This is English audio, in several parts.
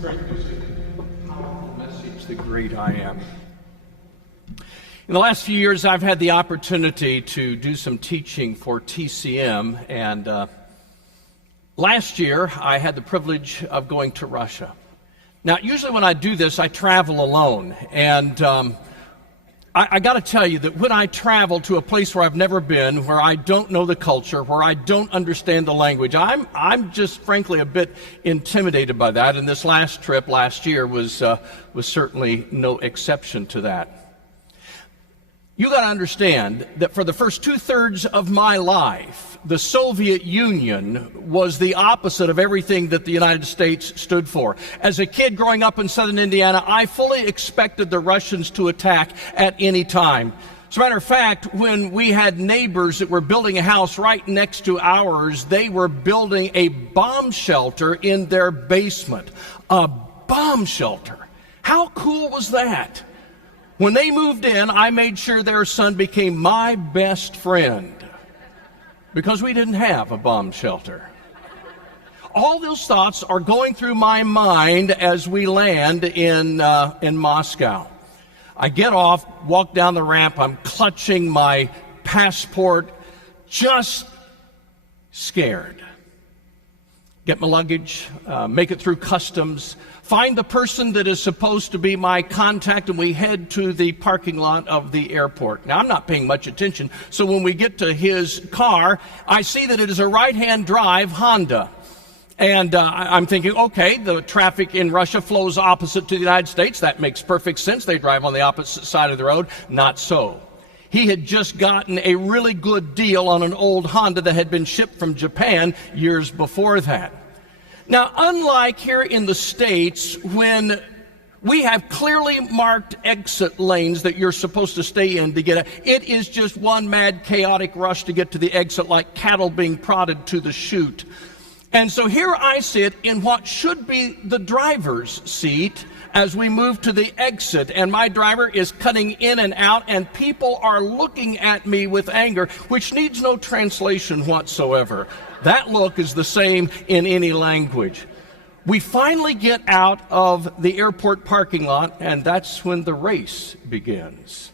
great music, powerful message, the great I am. In the last few years, I've had the opportunity to do some teaching for TCM, and last year, I had the privilege of going to Russia. Now, usually when I do this, I travel alone, and I got to tell you that when I travel to a place where I've never been, where I don't know the culture, where I don't understand the language, I'm just frankly a bit intimidated by that. And this last trip last year was certainly no exception to that. You got to understand that for the first 2/3 of my life, the Soviet Union was the opposite of everything that the United States stood for. As a kid growing up in southern Indiana, I fully expected the Russians to attack at any time. As a matter of fact, when we had neighbors that were building a house right next to ours, they were building a bomb shelter in their basement. A bomb shelter. How cool was that? When they moved in, I made sure their son became my best friend because we didn't have a bomb shelter. All those thoughts are going through my mind as we land in Moscow. I get off, walk down the ramp, I'm clutching my passport, just scared. Get my luggage, make it through customs, find the person that is supposed to be my contact, and we head to the parking lot of the airport. Now, I'm not paying much attention, so when we get to his car, I see that it is a right-hand drive Honda. And I'm thinking, okay, the traffic in Russia flows opposite to the United States. That makes perfect sense. They drive on the opposite side of the road. Not so. He had just gotten a really good deal on an old Honda that had been shipped from Japan years before that. Now, unlike here in the States, when we have clearly marked exit lanes that you're supposed to stay in to get out, it is just one mad, chaotic rush to get to the exit like cattle being prodded to the chute. And so here I sit in what should be the driver's seat as we move to the exit, and my driver is cutting in and out, and people are looking at me with anger, which needs no translation whatsoever. That look is the same in any language. We finally get out of the airport parking lot, and that's when the race begins.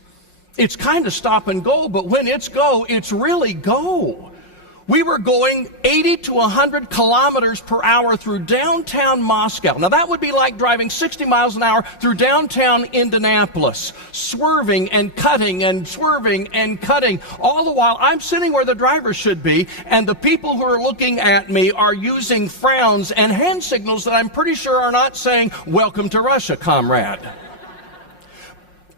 It's kind of stop and go, but when it's go, it's really go. We were going 80 to 100 kilometers per hour through downtown Moscow. Now, that would be like driving 60 miles an hour through downtown Indianapolis, swerving and cutting and swerving and cutting. All the while, I'm sitting where the driver should be, and the people who are looking at me are using frowns and hand signals that I'm pretty sure are not saying, "Welcome to Russia, comrade."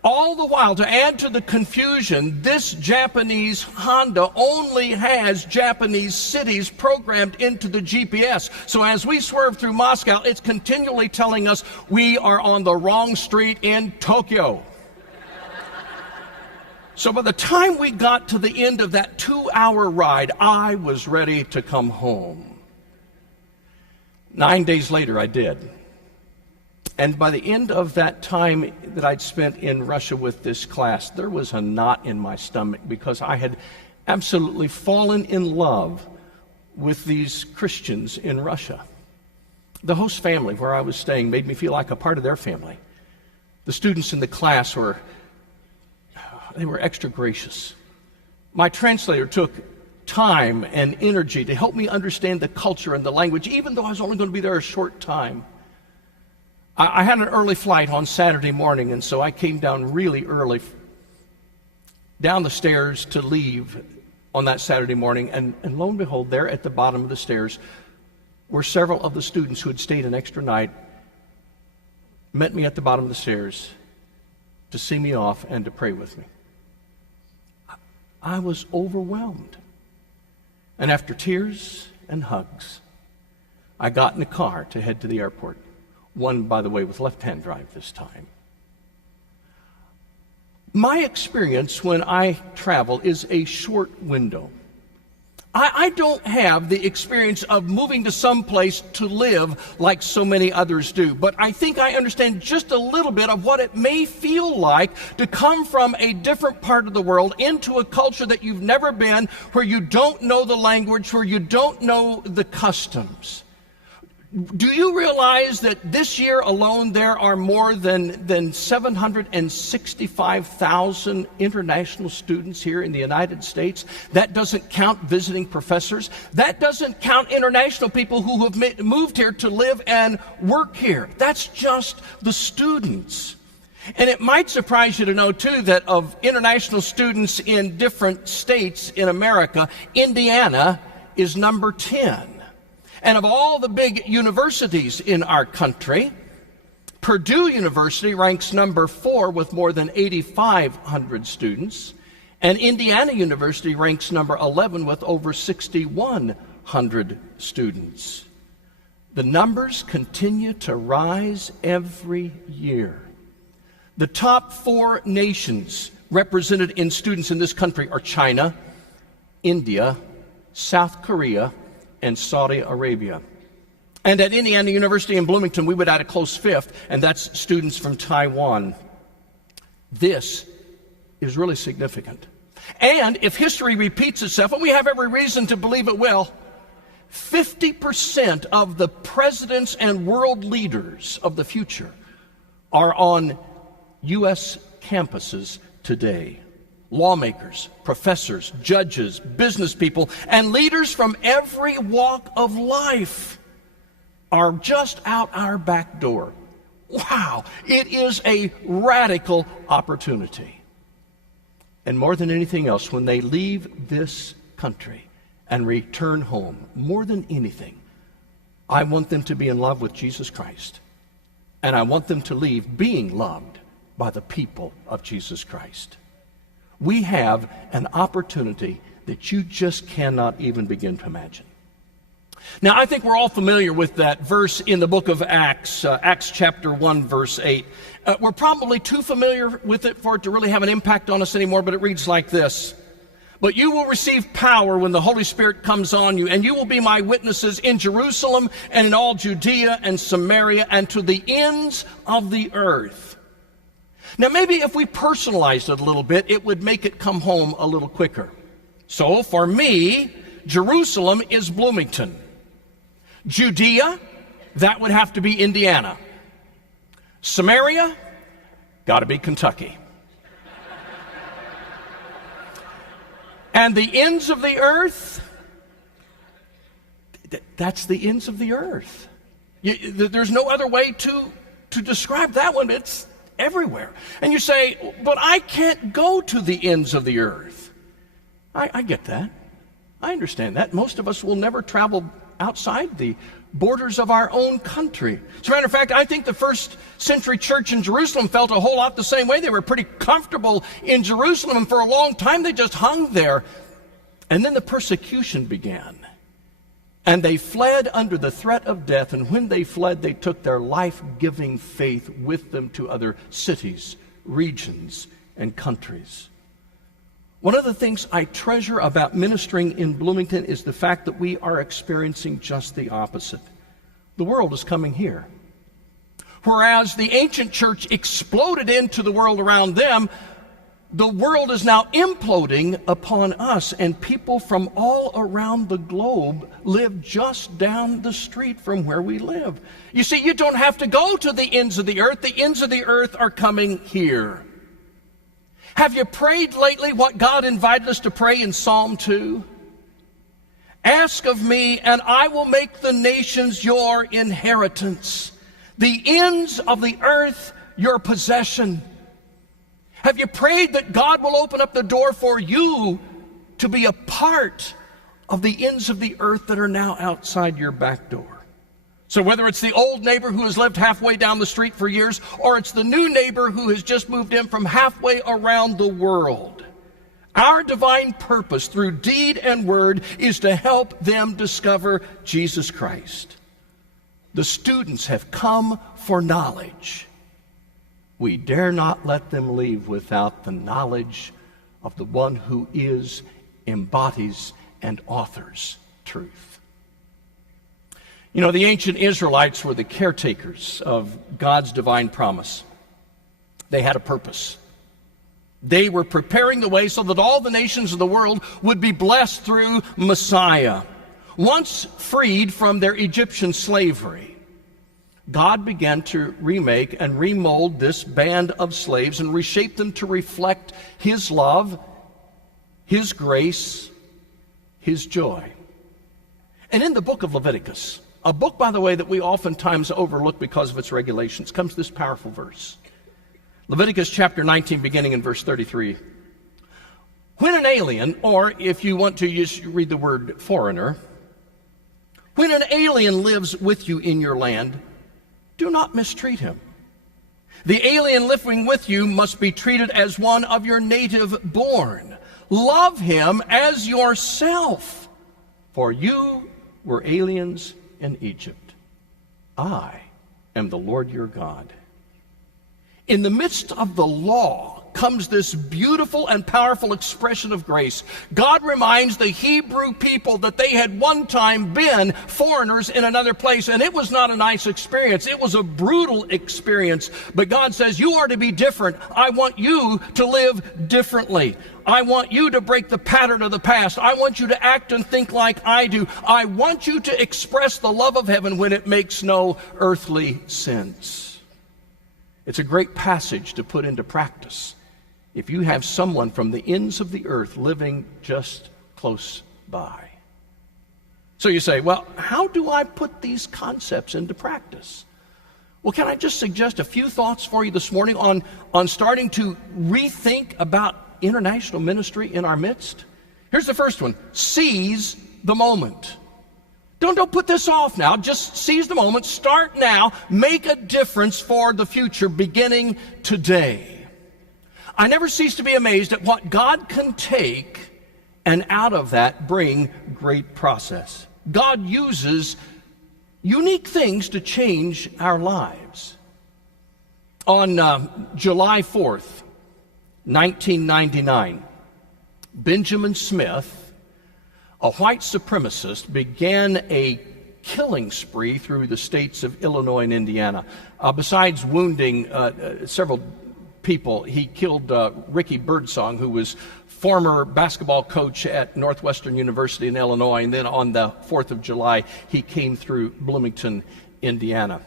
All the while, to add to the confusion, this Japanese Honda only has Japanese cities programmed into the GPS. So as we swerve through Moscow, it's continually telling us we are on the wrong street in Tokyo. So by the time we got to the end of that 2-hour ride, I was ready to come home. 9 days later, I did. And by the end of that time that I'd spent in Russia with this class, there was a knot in my stomach because I had absolutely fallen in love with these Christians in Russia. The host family where I was staying made me feel like a part of their family. The students in the class were extra gracious. My translator took time and energy to help me understand the culture and the language, even though I was only going to be there a short time. I had an early flight on Saturday morning, and so I came down really early down the stairs to leave on that Saturday morning, and lo and behold, there at the bottom of the stairs were several of the students who had stayed an extra night, met me at the bottom of the stairs to see me off and to pray with me. I was overwhelmed. And after tears and hugs, I got in a car to head to the airport. One, by the way, with left-hand drive this time. My experience when I travel is a short window. I don't have the experience of moving to some place to live like so many others do, but I think I understand just a little bit of what it may feel like to come from a different part of the world into a culture that you've never been, where you don't know the language, where you don't know the customs. Do you realize that this year alone there are more than 765,000 international students here in the United States? That doesn't count visiting professors. That doesn't count international people who have moved here to live and work here. That's just the students. And it might surprise you to know, too, that of international students in different states in America, Indiana is number 10. And of all the big universities in our country, Purdue University ranks number 4 with more than 8,500 students, and Indiana University ranks number 11 with over 6,100 students. The numbers continue to rise every year. The top 4 nations represented in students in this country are China, India, South Korea, and Saudi Arabia. And at Indiana University in Bloomington, we would add a close 5th, and that's students from Taiwan. This is really significant. And if history repeats itself, and we have every reason to believe it will, 50% of the presidents and world leaders of the future are on U.S. campuses today. Lawmakers, professors, judges, business people, and leaders from every walk of life are just out our back door. Wow, it is a radical opportunity. And more than anything else, when they leave this country and return home, more than anything, I want them to be in love with Jesus Christ. And I want them to leave being loved by the people of Jesus Christ. We have an opportunity that you just cannot even begin to imagine. Now, I think we're all familiar with that verse in the book of Acts, Acts chapter 1, verse 8. We're probably too familiar with it for it to really have an impact on us anymore, but it reads like this. But you will receive power when the Holy Spirit comes on you, and you will be my witnesses in Jerusalem and in all Judea and Samaria and to the ends of the earth. Now, maybe if we personalized it a little bit, it would make it come home a little quicker. So, for me, Jerusalem is Bloomington. Judea, that would have to be Indiana. Samaria, got to be Kentucky. And the ends of the earth, that's the ends of the earth. There's no other way to describe that one. It's everywhere. And you say, but I can't go to the ends of the earth. I get that. I understand that. Most of us will never travel outside the borders of our own country. As a matter of fact, I think the first century church in Jerusalem felt a whole lot the same way. They were pretty comfortable in Jerusalem, and for a long time they just hung there. And then the persecution began. And they fled under the threat of death, and when they fled, they took their life-giving faith with them to other cities, regions, and countries. One of the things I treasure about ministering in Bloomington is the fact that we are experiencing just the opposite. The world is coming here. Whereas the ancient church exploded into the world around them, the world is now imploding upon us, and people from all around the globe live just down the street from where we live. You see, you don't have to go to the ends of the earth. The ends of the earth are coming here. Have you prayed lately what God invited us to pray in Psalm 2? Ask of me, and I will make the nations your inheritance, the ends of the earth your possession. Have you prayed that God will open up the door for you to be a part of the ends of the earth that are now outside your back door? So whether it's the old neighbor who has lived halfway down the street for years, or it's the new neighbor who has just moved in from halfway around the world, our divine purpose through deed and word is to help them discover Jesus Christ. The students have come for knowledge. We dare not let them leave without the knowledge of the one who is, embodies, and authors truth. You know, the ancient Israelites were the caretakers of God's divine promise. They had a purpose. They were preparing the way so that all the nations of the world would be blessed through Messiah. Once freed from their Egyptian slavery, God began to remake and remold this band of slaves and reshape them to reflect His love, His grace, His joy. And in the book of Leviticus, a book, by the way, that we oftentimes overlook because of its regulations, comes this powerful verse. Leviticus chapter 19, beginning in verse 33. When an alien, or if you want to just read the word foreigner, when an alien lives with you in your land, do not mistreat him. The alien living with you must be treated as one of your native born. Love him as yourself, for you were aliens in Egypt. I am the Lord your God. In the midst of the law comes this beautiful and powerful expression of grace. God reminds the Hebrew people that they had one time been foreigners in another place, and it was not a nice experience. It was a brutal experience. But God says, you are to be different. I want you to live differently. I want you to break the pattern of the past. I want you to act and think like I do. I want you to express the love of heaven when it makes no earthly sense. It's a great passage to put into practice if you have someone from the ends of the earth living just close by. So you say, well, how do I put these concepts into practice? Well, can I just suggest a few thoughts for you this morning on starting to rethink about international ministry in our midst? Here's the first one. Seize the moment. Don't put this off now. Just seize the moment. Start now. Make a difference for the future beginning today. I never cease to be amazed at what God can take and out of that bring great process. God uses unique things to change our lives. On July 4th, 1999, Benjamin Smith, a white supremacist, began a killing spree through the states of Illinois and Indiana. Besides wounding several people, he killed Ricky Birdsong, who was former basketball coach at Northwestern University in Illinois, and then on the 4th of July, he came through Bloomington, Indiana.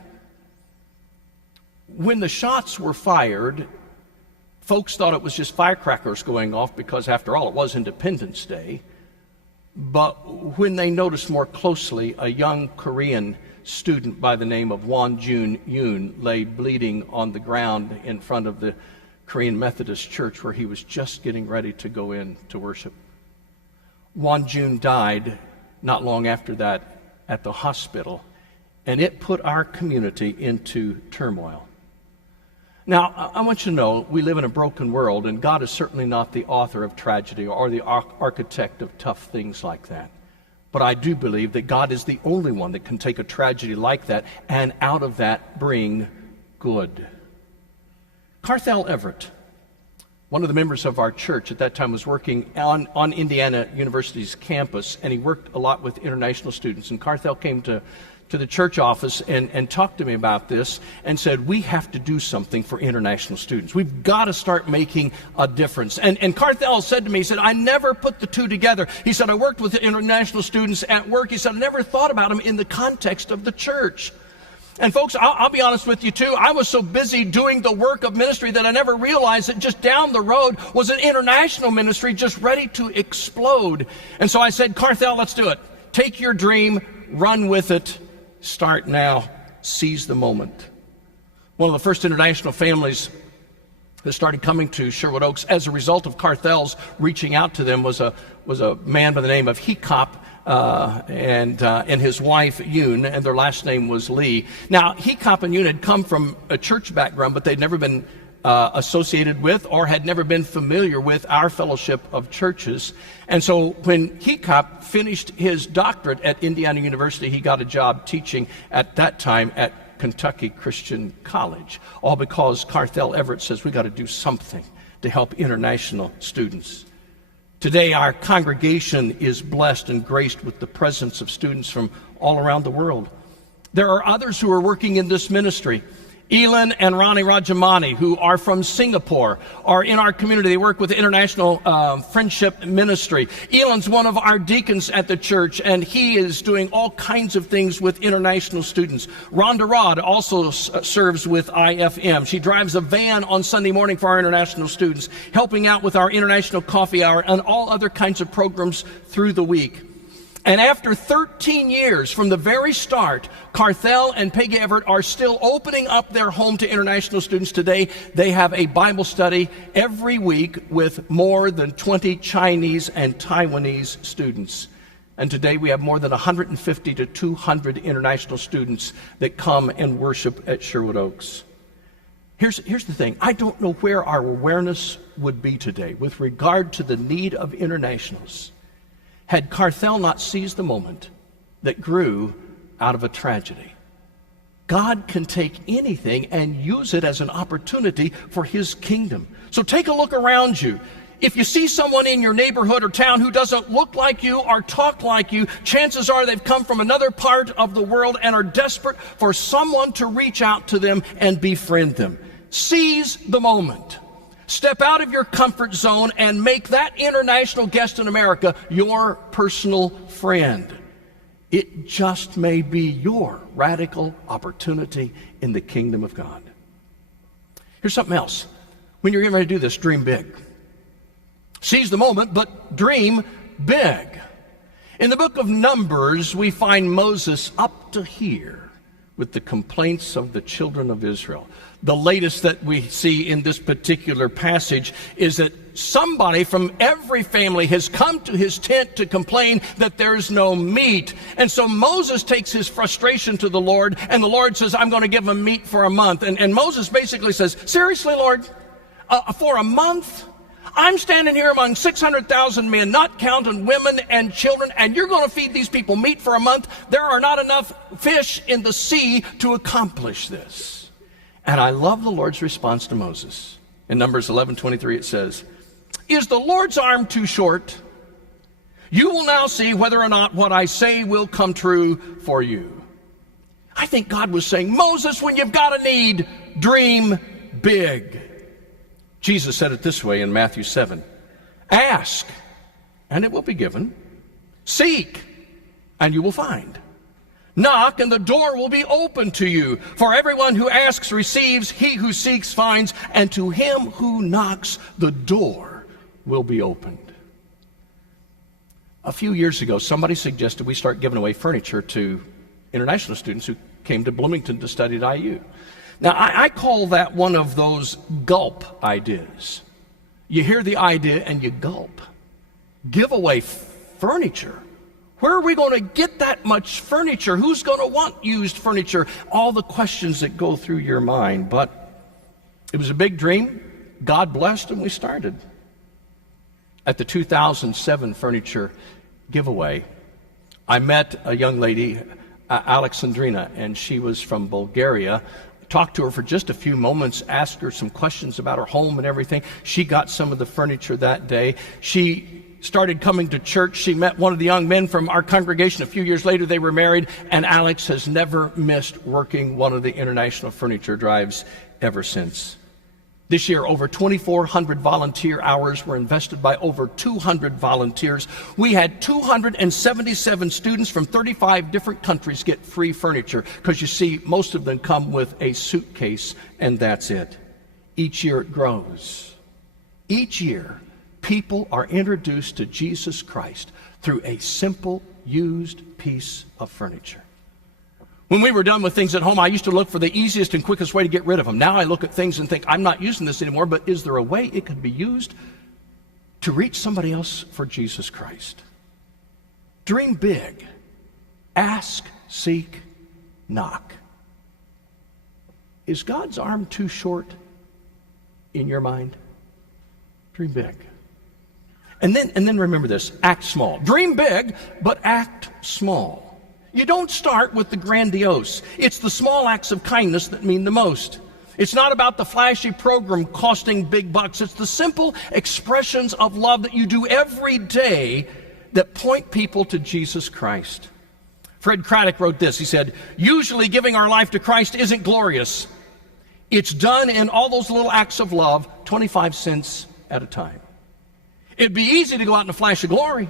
When the shots were fired, folks thought it was just firecrackers going off because, after all, it was Independence Day. But when they noticed more closely, a young Korean student by the name of Won Jun Yoon lay bleeding on the ground in front of the Korean Methodist Church where he was just getting ready to go in to worship. Won Jun died not long after that at the hospital, and it put our community into turmoil. Now, I want you to know we live in a broken world, and God is certainly not the author of tragedy or the architect of tough things like that. But I do believe that God is the only one that can take a tragedy like that and out of that bring good. Carthel Everett, one of the members of our church at that time, was working on Indiana University's campus, and he worked a lot with international students. And Carthel came to the church office and talked to me about this and said, we have to do something for international students. We've got to start making a difference. And Carthel said to me, he said, I never put the two together. He said, I worked with the international students at work. He said, I never thought about them in the context of the church. And folks, I'll be honest with you too. I was so busy doing the work of ministry that I never realized that just down the road was an international ministry just ready to explode. And so I said, Carthel, let's do it. Take your dream, run with it. Start now. Seize the moment. One of the first international families that started coming to Sherwood Oaks as a result of Carthel's reaching out to them was a man by the name of ICOM and his wife Yoon, and their last name was Lee. Now, ICOM and Yoon had come from a church background, but they'd never been associated with or had never been familiar with our fellowship of churches. And so when ICOM finished his doctorate at Indiana University, he got a job teaching at that time at Kentucky Christian College, all because Carthel Everett says we got to do something to help international students. Today, our congregation is blessed and graced with the presence of students from all around the world. There are others who are working in this ministry, Elin and Ronnie Rajamani, who are from Singapore, are in our community. They work with the International Friendship Ministry. Elin's one of our deacons at the church, and he is doing all kinds of things with international students. Rhonda Rod also serves with IFM. She drives a van on Sunday morning for our international students, helping out with our International Coffee Hour and all other kinds of programs through the week. And after 13 years from the very start, Carthel and Peggy Everett are still opening up their home to international students today. They have a Bible study every week with more than 20 Chinese and Taiwanese students. And today we have more than 150 to 200 international students that come and worship at Sherwood Oaks. Here's the thing. I don't know where our awareness would be today with regard to the need of internationals had Carthel not seized the moment that grew out of a tragedy. God can take anything and use it as an opportunity for his kingdom. So take a look around you. If you see someone in your neighborhood or town who doesn't look like you or talk like you, chances are they've come from another part of the world and are desperate for someone to reach out to them and befriend them. Seize the moment. Step out of your comfort zone and make that international guest in America your personal friend. It just may be your radical opportunity in the kingdom of God. Here's something else. When you're getting ready to do this, dream big. Seize the moment, but dream big. In the book of Numbers, we find Moses up to here with the complaints of the children of Israel. The latest that we see in this particular passage is that somebody from every family has come to his tent to complain that there's no meat. And so Moses takes his frustration to the Lord, and the Lord says, I'm going to give them meat for a month. And Moses basically says, seriously, Lord, for a month? I'm standing here among 600,000 men, not counting women and children, and you're going to feed these people meat for a month? There are not enough fish in the sea to accomplish this. And I love the Lord's response to Moses. In Numbers 11:23 it says, is the Lord's arm too short? You will now see whether or not what I say will come true for you. I think God was saying, Moses, when you've got a need, dream big. Jesus said it this way in Matthew 7. Ask, and it will be given. Seek, and you will find. Knock, and the door will be open to you. For everyone who asks receives, he who seeks finds, and to him who knocks, the door will be opened. A few years ago, somebody suggested we start giving away furniture to international students who came to Bloomington to study at IU. Now, I call that one of those gulp ideas. You hear the idea and you gulp. Give away furniture. Where are we going to get that much furniture? Who's going to want used furniture? All the questions that go through your mind. But it was a big dream. God blessed, and we started. At the 2007 furniture giveaway, I met a young lady, Alexandrina, and she was from Bulgaria. Talked to her for just a few moments, asked her some questions about her home and everything. She got some of the furniture that day. She started coming to church. She met one of the young men from our congregation. A few years later, they were married, and Alex has never missed working one of the international furniture drives ever since. This year, over 2,400 volunteer hours were invested by over 200 volunteers. We had 277 students from 35 different countries get free furniture, because you see, most of them come with a suitcase, and that's it. Each year it grows. Each year, people are introduced to Jesus Christ through a simple, used piece of furniture. When we were done with things at home, I used to look for the easiest and quickest way to get rid of them. Now I look at things and think, I'm not using this anymore, but is there a way it could be used to reach somebody else for Jesus Christ? Dream big. Ask, seek, knock. Is God's arm too short in your mind? Dream big. And then remember this, act small. Dream big, but act small. You don't start with the grandiose. It's the small acts of kindness that mean the most. It's not about the flashy program costing big bucks. It's the simple expressions of love that you do every day that point people to Jesus Christ. Fred Craddock wrote this. He said, usually giving our life to Christ isn't glorious. It's done in all those little acts of love, 25 cents at a time. It'd be easy to go out in a flash of glory.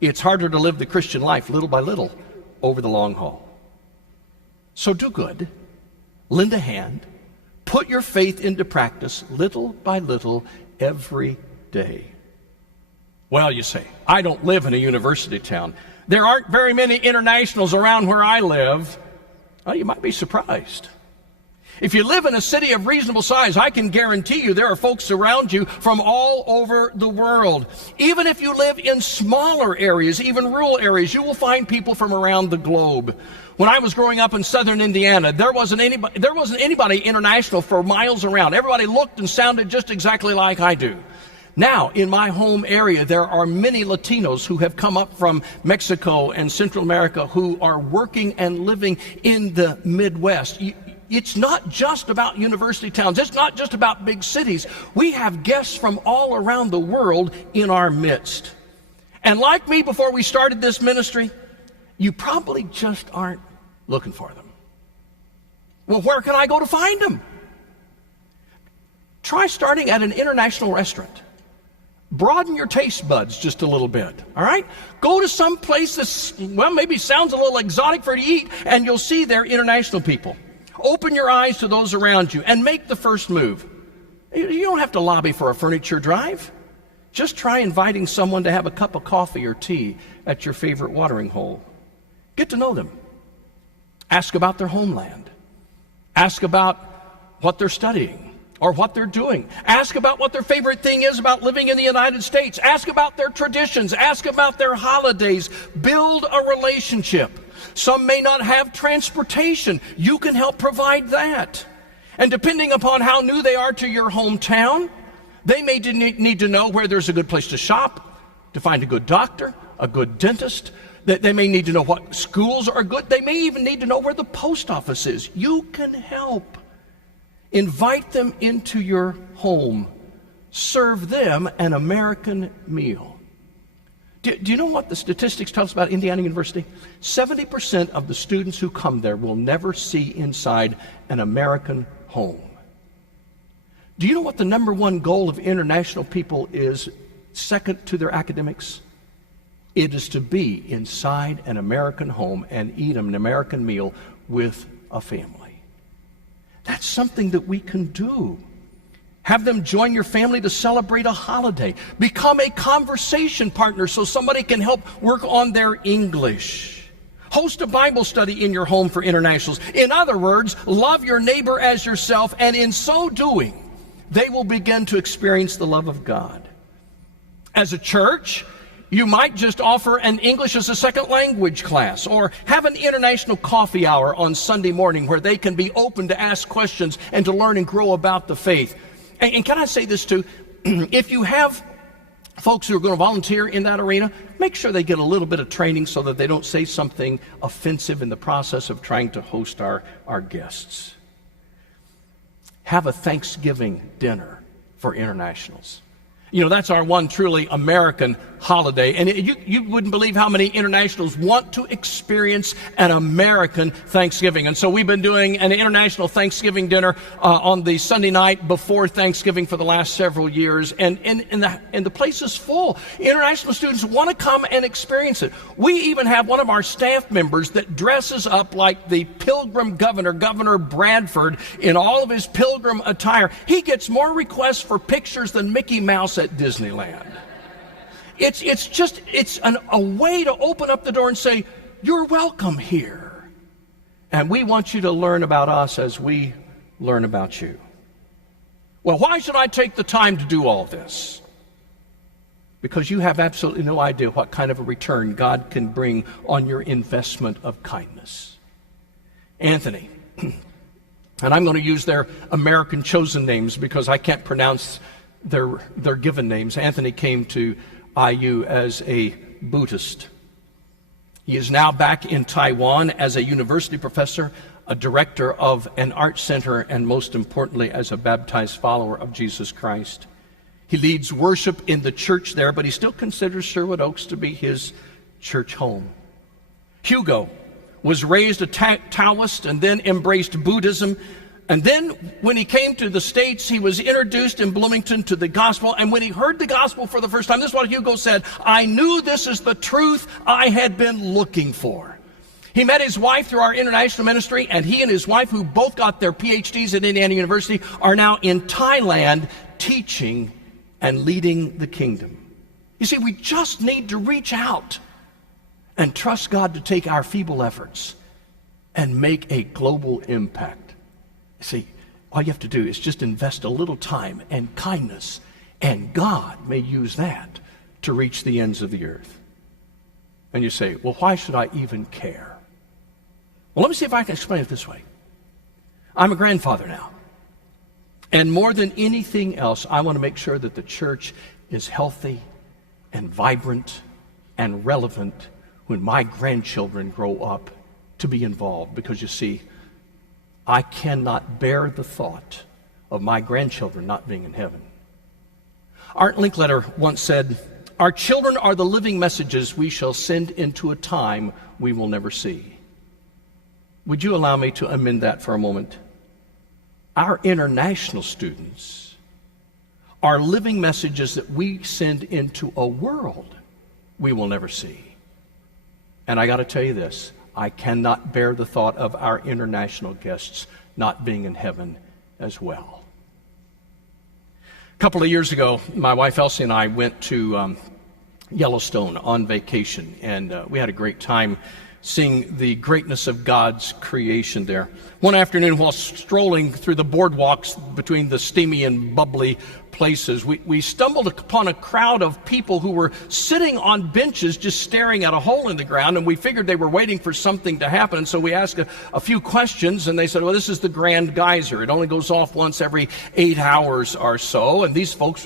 It's harder to live the Christian life little by little over the long haul. So do good, lend a hand, put your faith into practice little by little every day. Well, you say, I don't live in a university town. There aren't very many internationals around where I live. Well, you might be surprised. If you live in a city of reasonable size, I can guarantee you there are folks around you from all over the world. Even if you live in smaller areas, even rural areas, you will find people from around the globe. When I was growing up in southern Indiana, there wasn't anybody international for miles around. Everybody looked and sounded just exactly like I do. Now, in my home area, there are many Latinos who have come up from Mexico and Central America who are working and living in the Midwest. It's not just about university towns. It's not just about big cities. We have guests from all around the world in our midst. And like me before we started this ministry, you probably just aren't looking for them. Well, where can I go to find them? Try starting at an international restaurant. Broaden your taste buds just a little bit, all right? Go to some place that's, well, maybe sounds a little exotic for you to eat, and you'll see they're international people. Open your eyes to those around you and make the first move. You don't have to lobby for a furniture drive. Just try inviting someone to have a cup of coffee or tea at your favorite watering hole. Get to know them. Ask about their homeland. Ask about what they're studying or what they're doing. Ask about what their favorite thing is about living in the United States. Ask about their traditions. Ask about their holidays. Build a relationship. Some may not have transportation. You can help provide that. And depending upon how new they are to your hometown, they may need to know where there's a good place to shop, to find a good doctor, a good dentist. They may need to know what schools are good. They may even need to know where the post office is. You can help. Invite them into your home. Serve them an American meal. Do you know what the statistics tell us about Indiana University? 70% of the students who come there will never see inside an American home. Do you know what the number one goal of international people is, second to their academics? It is to be inside an American home and eat an American meal with a family. That's something that we can do. Have them join your family to celebrate a holiday. Become a conversation partner so somebody can help work on their English. Host a Bible study in your home for internationals. In other words, love your neighbor as yourself, and in so doing, they will begin to experience the love of God. As a church, you might just offer an English as a second language class, or have an international coffee hour on Sunday morning where they can be open to ask questions and to learn and grow about the faith. And can I say this too? If you have folks who are going to volunteer in that arena, make sure they get a little bit of training so that they don't say something offensive in the process of trying to host our guests. Have a Thanksgiving dinner for internationals. You know, that's our one truly American holiday. And you wouldn't believe how many internationals want to experience an American Thanksgiving. And so we've been doing an international Thanksgiving dinner on the Sunday night before Thanksgiving for the last several years. And the place is full. International students want to come and experience it. We even have one of our staff members that dresses up like the Pilgrim Governor, Governor Bradford, in all of his pilgrim attire. He gets more requests for pictures than Mickey Mouse at Disneyland. It's a way to open up the door and say, you're welcome here. And we want you to learn about us as we learn about you. Well, why should I take the time to do all this? Because you have absolutely no idea what kind of a return God can bring on your investment of kindness. Anthony, and I'm going to use their American chosen names because I can't pronounce their given names. Anthony came to IU as a Buddhist. He is now back in Taiwan as a university professor, a director of an art center, and most importantly, as a baptized follower of Jesus Christ. He leads worship in the church there, but he still considers Sherwood Oaks to be his church home. Hugo was raised a Taoist and then embraced Buddhism. And then when he came to the States, he was introduced in Bloomington to the gospel. And when he heard the gospel for the first time, this is what Hugo said: "I knew this is the truth I had been looking for." He met his wife through our international ministry, and he and his wife, who both got their PhDs at Indiana University, are now in Thailand teaching and leading the kingdom. You see, we just need to reach out and trust God to take our feeble efforts and make a global impact. See, all you have to do is just invest a little time and kindness, and God may use that to reach the ends of the earth. And you say, well, why should I even care? Well, let me see if I can explain it this way. I'm a grandfather now. And more than anything else, I want to make sure that the church is healthy and vibrant and relevant when my grandchildren grow up to be involved. Because you see, I cannot bear the thought of my grandchildren not being in heaven. Art Linkletter once said, "Our children are the living messages we shall send into a time we will never see." Would you allow me to amend that for a moment? Our international students are living messages that we send into a world we will never see. And I got to tell you this, I cannot bear the thought of our international guests not being in heaven as well. A couple of years ago, my wife Elsie and I went to Yellowstone on vacation, and we had a great time seeing the greatness of God's creation there. One afternoon, while strolling through the boardwalks between the steamy and bubbly places, we stumbled upon a crowd of people who were sitting on benches just staring at a hole in the ground, and we figured they were waiting for something to happen. So we asked a few questions, and they said, well, this is the Grand Geyser. It only goes off once every 8 hours or so. And these folks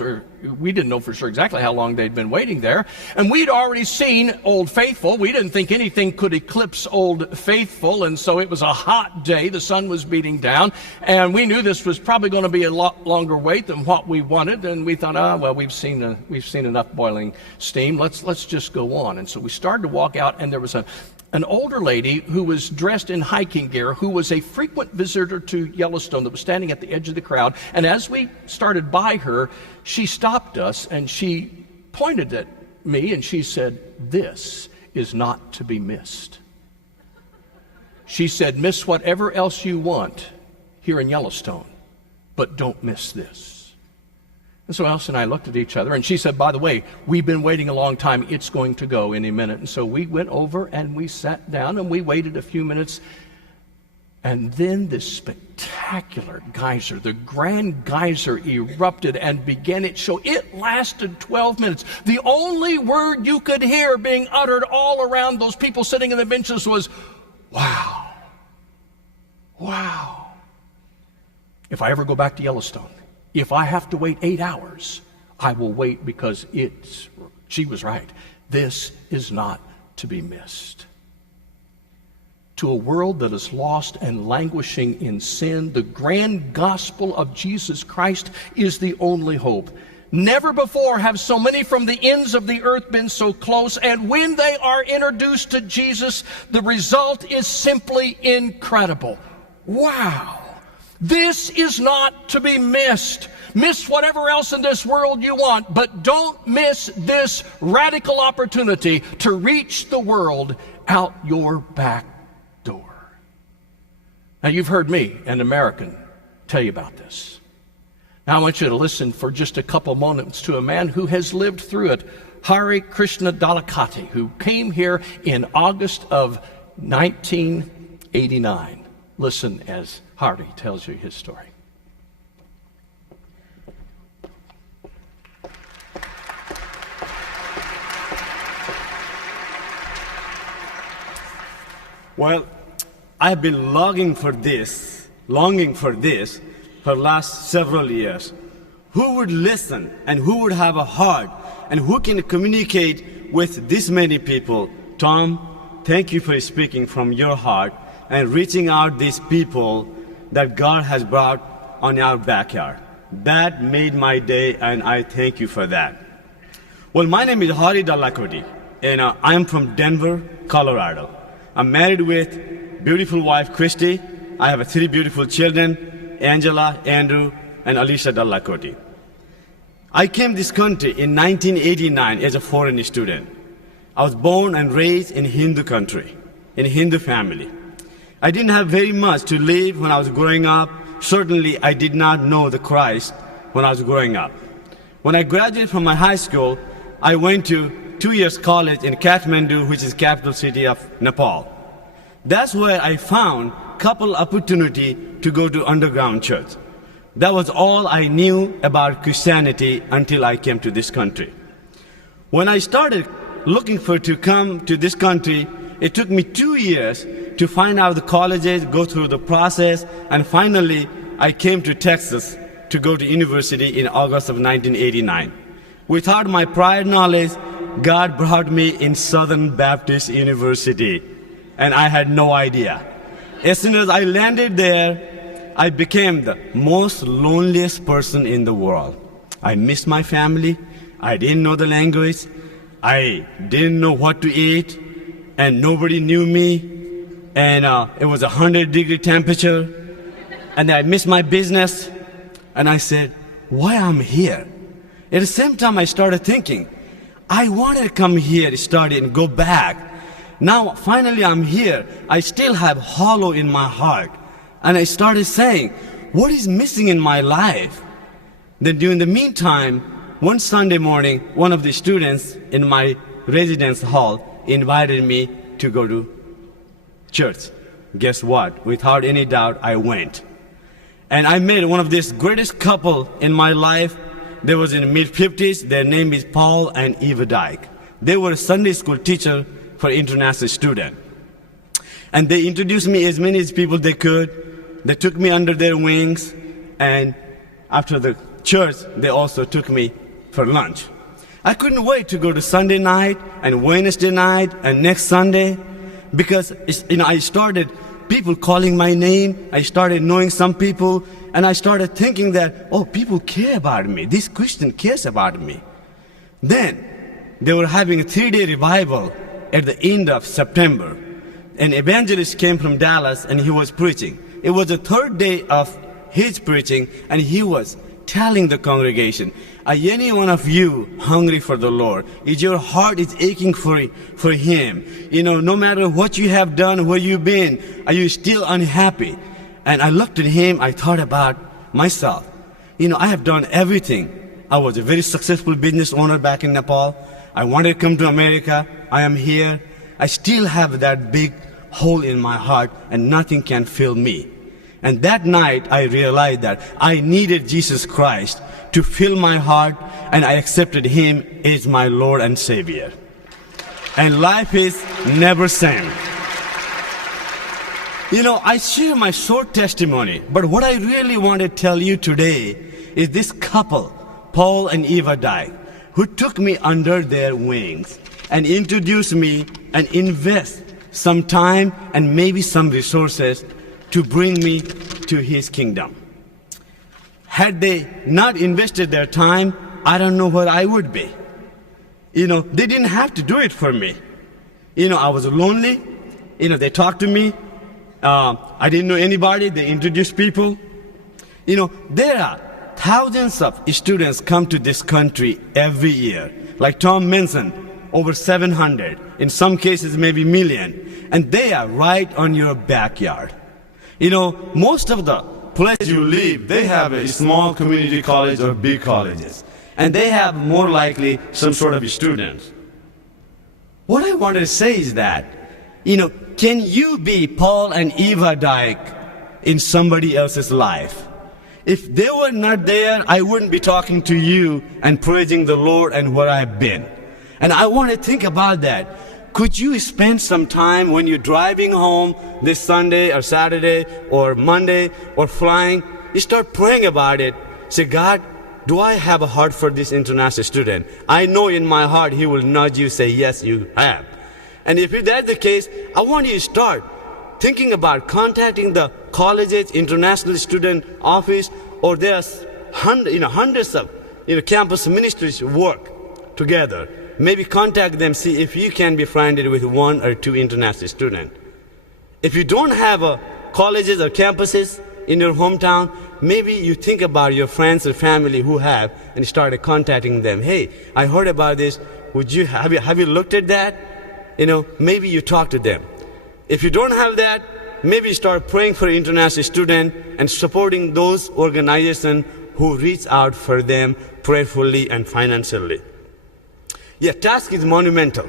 we didn't know for sure exactly how long they'd been waiting there. And we'd already seen Old Faithful. We didn't think anything could eclipse Old Faithful, and so it was a hot day. The sun was beating down, and we knew this was probably going to be a lot longer wait than what we wanted. And we thought, well, we've seen enough boiling steam. Let's just go on. And so we started to walk out, and there was an older lady who was dressed in hiking gear, who was a frequent visitor to Yellowstone, that was standing at the edge of the crowd. And as we started by her, she stopped us and she pointed at me and she said, "This is not to be missed." She said, "Miss whatever else you want here in Yellowstone, but don't miss this." And so Elsie and I looked at each other, and she said, "By the way, we've been waiting a long time. It's going to go any minute." And so we went over and we sat down and we waited a few minutes. And then this spectacular geyser, the Grand Geyser, erupted and began its show. It lasted 12 minutes. The only word you could hear being uttered all around those people sitting in the benches was, "Wow, wow." If I ever go back to Yellowstone, if I have to wait 8 hours, I will wait, because she was right. This is not to be missed. To a world that is lost and languishing in sin, the grand gospel of Jesus Christ is the only hope. Never before have so many from the ends of the earth been so close, and when they are introduced to Jesus, the result is simply incredible. Wow! This is not to be missed. Miss whatever else in this world you want, but don't miss this radical opportunity to reach the world out your back door. Now, you've heard me, an American, tell you about this. Now, I want you to listen for just a couple moments to a man who has lived through it, Hare Krishna Dalakati, who came here in August of 1989. Listen as Hare tells you his story. Well, I've been longing for this for the last several years. Who would listen and who would have a heart and who can communicate with this many people? Tom, thank you for speaking from your heart and reaching out these people that God has brought on our backyard. That made my day, and I thank you for that. Well, my name is Hari Dalakoti, and I'm from Denver, Colorado. I'm married with beautiful wife, Christy. I have 3 beautiful children, Angela, Andrew, and Alicia Dallakoti. I came this country in 1989 as a foreign student. I was born and raised in Hindu country, in a Hindu family. I didn't have very much to live when I was growing up. Certainly, I did not know the Christ when I was growing up. When I graduated from my high school, I went to 2 years college in Kathmandu, which is capital city of Nepal. That's where I found couple opportunity to go to underground church. That was all I knew about Christianity until I came to this country. When I started looking to come to this country, it took me 2 years to find out the colleges, go through the process, and finally I came to Texas to go to university in August of 1989. Without my prior knowledge, God brought me in Southern Baptist University, and I had no idea. As soon as I landed there, I became the most loneliest person in the world. I missed my family. I didn't know the language. I didn't know what to eat, and nobody knew me. And it was 100-degree temperature, and I missed my business. And I said, why I'm here? At the same time, I started thinking, I wanted to come here, study, and go back. Now, finally, I'm here. I still have hollow in my heart. And I started saying, what is missing in my life? Then during the meantime, one Sunday morning, one of the students in my residence hall invited me to go to church. Guess what? Without any doubt, I went. And I met one of this greatest couple in my life. They was in the mid-50s. Their name is Paul and Eva Dyke. They were a Sunday school teacher for international students. And they introduced me as many as people they could. They took me under their wings, and after the church, they also took me for lunch. I couldn't wait to go to Sunday night and Wednesday night and next Sunday, because I started people calling my name. I started knowing some people, and I started thinking that, oh, people care about me. This Christian cares about me. Then they were having a 3-day revival at the end of September. An evangelist came from Dallas, and he was preaching. It was the 3rd day of his preaching, and he was telling the congregation, are any one of you hungry for the Lord? Is your heart is aching for Him? No matter what you have done, where you've been, are you still unhappy? And I looked at him, I thought about myself. I have done everything. I was a very successful business owner back in Nepal. I wanted to come to America. I am here. I still have that big hole in my heart, and nothing can fill me. And that night, I realized that I needed Jesus Christ to fill my heart, and I accepted Him as my Lord and Savior. And life is never same. I share my short testimony, but what I really want to tell you today is this couple, Paul and Eva Dyke, who took me under their wings and introduced me and invest some time and maybe some resources to bring me to His kingdom. Had they not invested their time, I don't know where I would be. They didn't have to do it for me. I was lonely. They talked to me. I didn't know anybody. They introduced people. There are thousands of students come to this country every year. Like Tom mentioned, over 700. In some cases, maybe million. And they are right on your backyard. Most of the places you live, they have a small community college or big colleges. And they have more likely some sort of students. What I wanted to say is that, can you be Paul and Eva Dyke in somebody else's life? If they were not there, I wouldn't be talking to you and praising the Lord and where I've been. And I want to think about that. Could you spend some time when you're driving home this Sunday or Saturday or Monday or flying, you start praying about it. Say, God, do I have a heart for this international student? I know in my heart He will nudge you, say, yes, you have. And if that's the case, I want you to start thinking about contacting the colleges, international student office, or there's hundreds of campus ministries work together. Maybe contact them, see if you can be friended with 1 or 2 international students. If you don't have colleges or campuses in your hometown, maybe you think about your friends or family who have and started contacting them. Hey, I heard about this. Have you looked at that? Maybe you talk to them. If you don't have that, maybe start praying for international students and supporting those organizations who reach out for them prayerfully and financially. Yeah, task is monumental.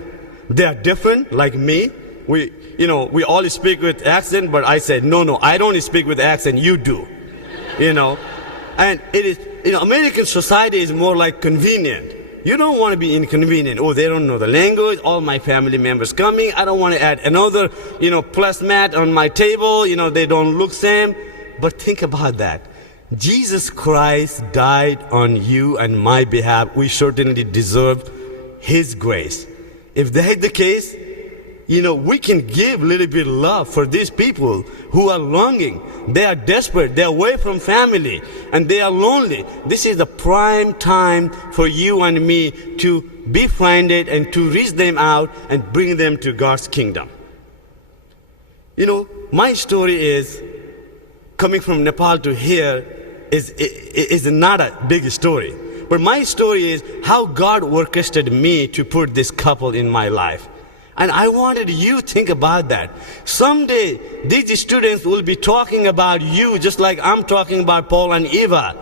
They are different, like me. We all speak with accent, but I said, no, I don't speak with accent, you do. And it is, American society is more like convenient. You don't want to be inconvenient. Oh, they don't know the language, all my family members coming, I don't want to add another, plus mat on my table, they don't look same. But think about that. Jesus Christ died on you and my behalf. We certainly deserve His grace. If that's the case, we can give a little bit of love for these people who are longing. They are desperate. They are away from family and they are lonely. This is the prime time for you and me to befriend it and to reach them out and bring them to God's kingdom. My story is coming from Nepal to here is not a big story. But my story is how God orchestrated me to put this couple in my life. And I wanted you to think about that. Someday, these students will be talking about you just like I'm talking about Paul and Eva.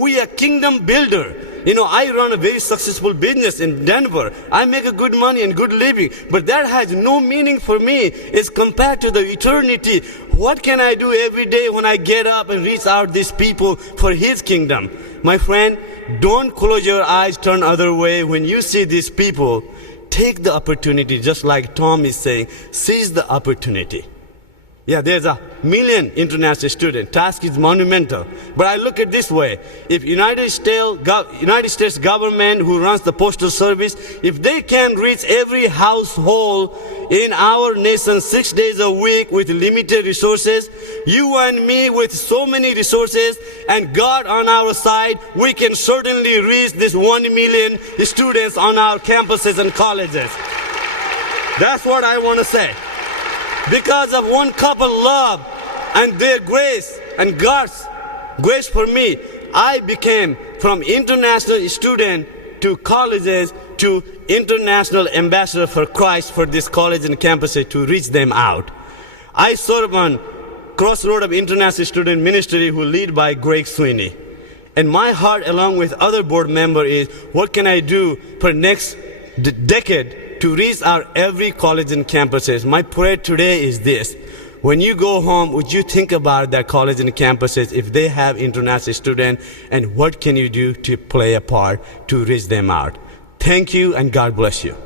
We are kingdom builder. I run a very successful business in Denver. I make a good money and good living. But that has no meaning for me. It's compared to the eternity. What can I do every day when I get up and reach out these people for His kingdom? My friend, don't close your eyes, turn other way. When you see these people, take the opportunity, just like Tom is saying, seize the opportunity. Yeah, there's 1 million international students. Task is monumental. But I look at it this way. If United States government who runs the postal service, if they can reach every household in our nation 6 days a week with limited resources, you and me with so many resources and God on our side, we can certainly reach this 1 million students on our campuses and colleges. That's what I want to say. Because of one couple love and their grace and God's grace for me, I became from international student to colleges to international ambassador for Christ for this college and campuses to reach them out. I serve on Crossroad of International Student Ministry who lead by Greg Sweeney. And my heart along with other board member is what can I do for next decade to reach our every college and campuses. My prayer today is this. When you go home, would you think about that college and campuses if they have international students and what can you do to play a part to reach them out? Thank you and God bless you.